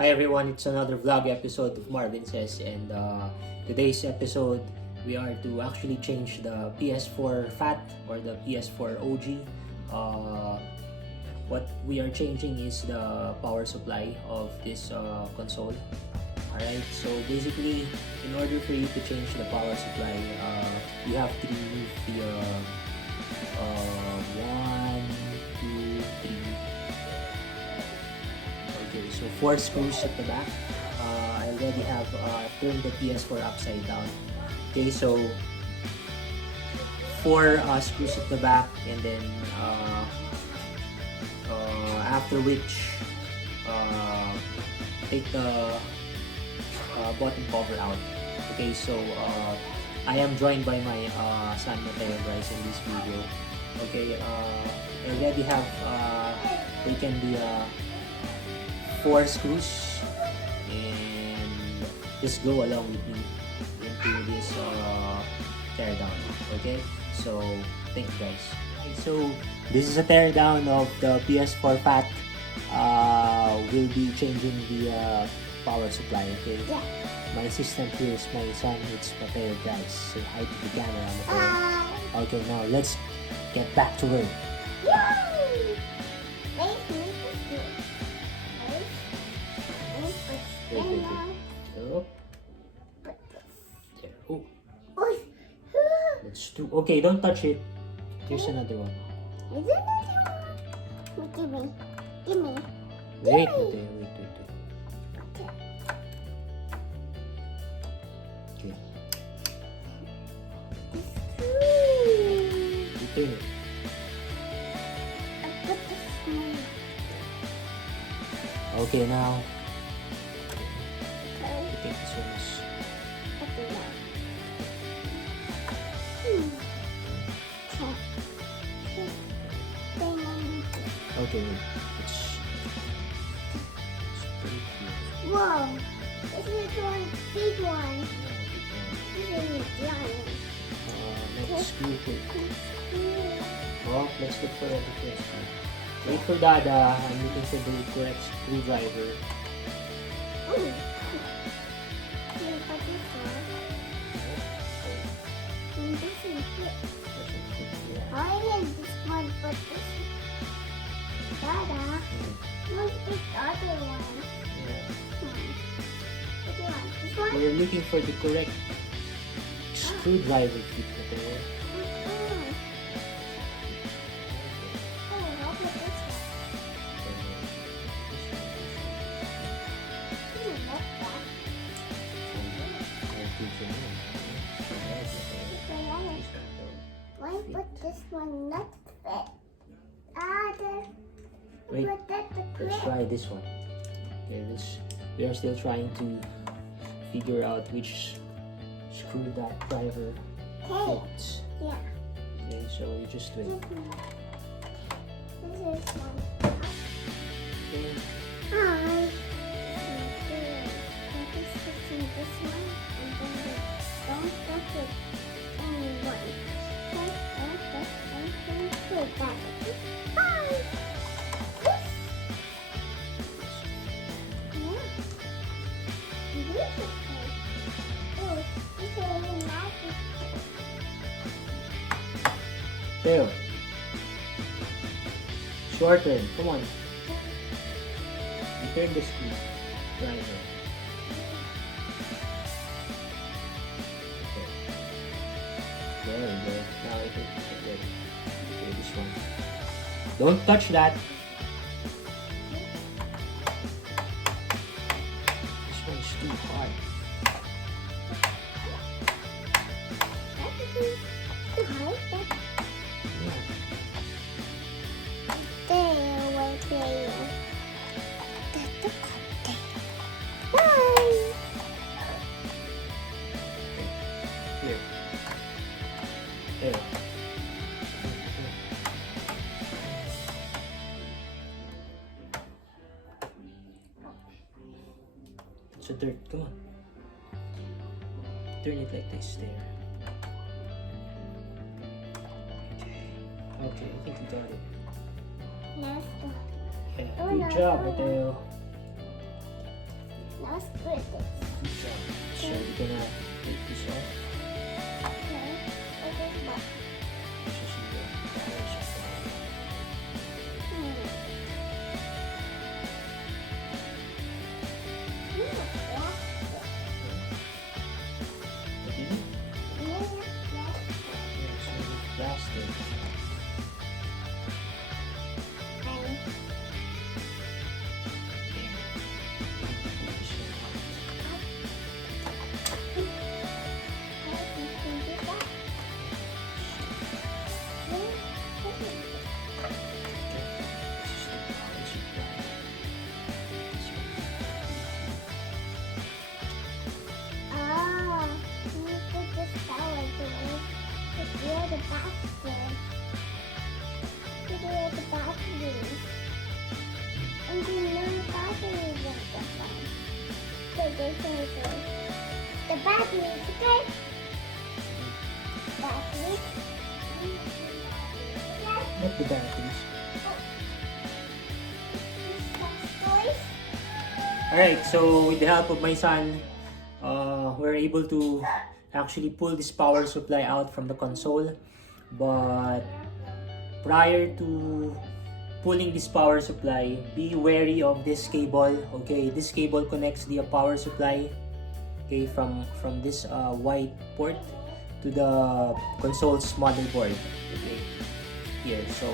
Hi everyone, it's another vlog episode of Marvin Says, and today's episode we are to actually change the PS4 Phat or the PS4 OG. What we are changing is the power supply of this console. Alright, so basically in order for you to change the power supply, you have to remove the 1, 2, 3. Okay, so 4 screws at the back. I already have turned the PS4 upside down. Okay, so 4 screws at the back, and then after which take the bottom cover out. Okay, so I am joined by my son Mateo, guys, in this video. Okay, I already have taken the 4 screws, and just go along with me into this tear down. Okay, so thank you, guys. Okay, so this is a tear down of the PS4 Phat. We'll be changing the power supply. Okay, Yeah. my assistant here is my son. It's Mateo, guys. Say hi to the camera, Mateo. Okay, now let's get back to work. Oh, there. Oh, let's do. Okay, don't touch it. Here's another one. Give me. Give me. Wait, Mateo. Wait. Okay. Return it. I put this one. Okay, now Okay. you take this one. Okay, now. Okay, wait. Let's put it here. Whoa! This is one big one. This is giant. Let's screw it. Oh, let's look for a different screw. Wait for Dada. I'm looking for the correct screwdriver. Ooh. Here, put this one. And this is it. I need this one, but this is Dada. What's this other one? Which one? This one? We're looking for the correct screwdriver fit. Okay? Oh, I'll put this one. Not that. Why put this one not fit? Wait, Put that to let's fit. try this one. Okay, we are still trying to figure out which screw that driver Okay. fits. Yeah. Okay, so we just wait. This is one. Okay. Hi. Just fixing this one, and then don't touch it. Only one. Okay. And put that. Bye. Yeah. This is okay. Oh, this is really magic. Theo. Shorten. Come on. Return the screwdriver. Okay. There we go. Now I think we can get it. Okay, this one. Don't touch that. This one is too hard. Too high. Yeah. There, right there. Bye. Here. There. It's a dirt. Come on. Turn it like this. There. Okay, I think we got it. Yes. Yeah, good job, Mateo. let's put this. Good job. So we're gonna take this off. Okay. Okay, but. This is the power supply. Okay? Yeah, it's made of plastic. Put this one out. This is the power supply. This one. Oh, you put this power to it. It's where the battery. It's where the battery. And you know the battery is at the phone. So they say the battery is okay. Battery. Not the batteries. Toys. Alright, so with the help of my son, we're able to actually pull this power supply out from the console. But prior to pulling this power supply, be wary of this cable. Okay, this cable connects the power supply, okay, from this white port to the console's motherboard. Okay, here. So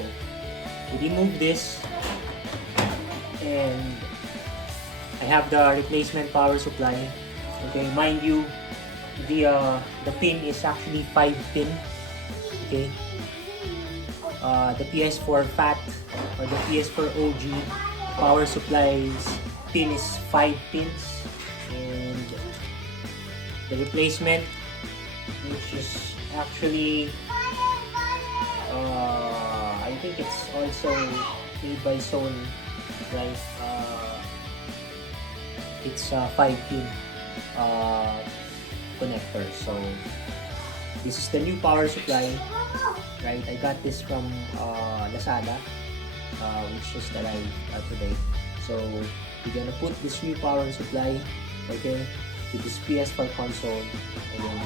we remove this, and I have the replacement power supply. Okay, mind you, the pin is actually 5 pin. Okay, the PS4 Phat or the PS4 OG power supplies pin is 5 pins, and the replacement, which is actually I think it's also made by Sony, right? It's a 5 pin connector. So this is the new power supply, right? I got this from Lazada, which just arrived today. So we're gonna put this new power supply, okay, to this PS4 console, and then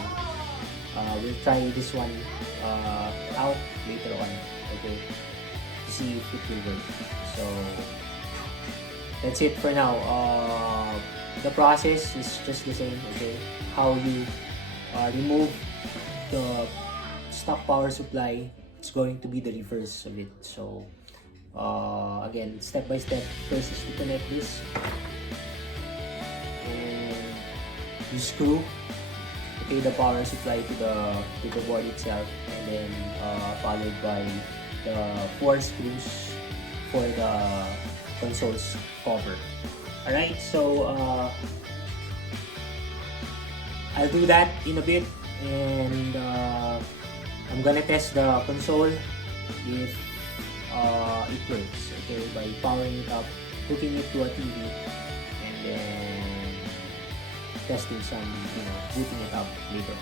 we'll try this one out later on, okay, to see if it will work. So that's it for now. The process is just the same, okay? How you remove the stock power supply, it's going to be the reverse of it. So again, step by step. First is to connect this, and you screw, okay, the power supply to the board itself, and then followed by the 4 screws for the console's cover. Alright, so I'll do that in a bit, and I'm gonna test the console if it works, okay, by powering it up, hooking it to a TV, and then testing some, booting it up later.